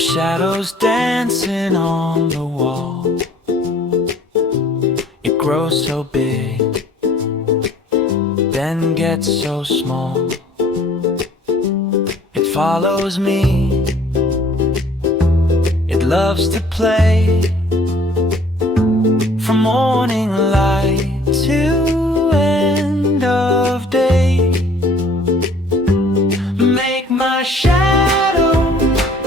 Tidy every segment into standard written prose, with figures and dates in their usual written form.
shadows dancing on the wall. It grows so big, then gets so small. It follows me, it loves to play, from morning light to end of day. Make my shadow,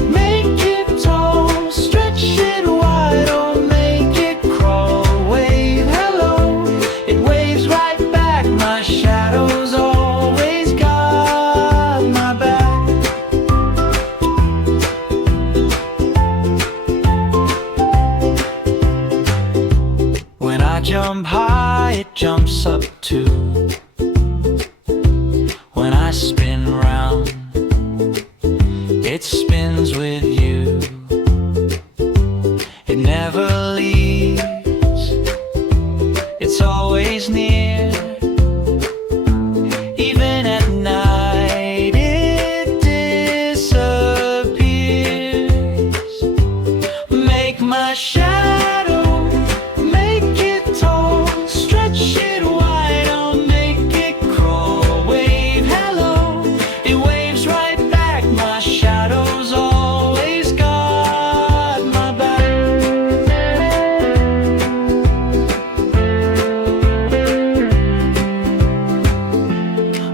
make it tall, stretch it wide, or make it crawl. Wave hello, it waves right back. My shadow's always got my back. When I jump high, it jumps up too. When I spin round, it spins with you. It never leaves, it's always near. Even at night it disappears. Make my shadow, make it tall, stretch it wide, I'll make it crawl. Wave hello, it waves right back. My shadow's always got my back.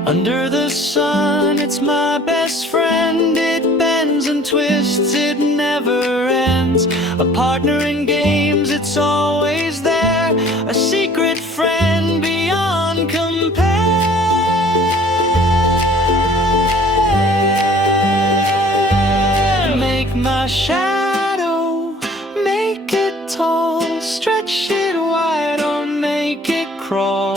Under the sun, it's my best friend. It bends and twists, it never ends. A partner in games, it's always there. A secret friend beyond compare. Make my shadow, make it tall, stretch it wide, or make it crawl.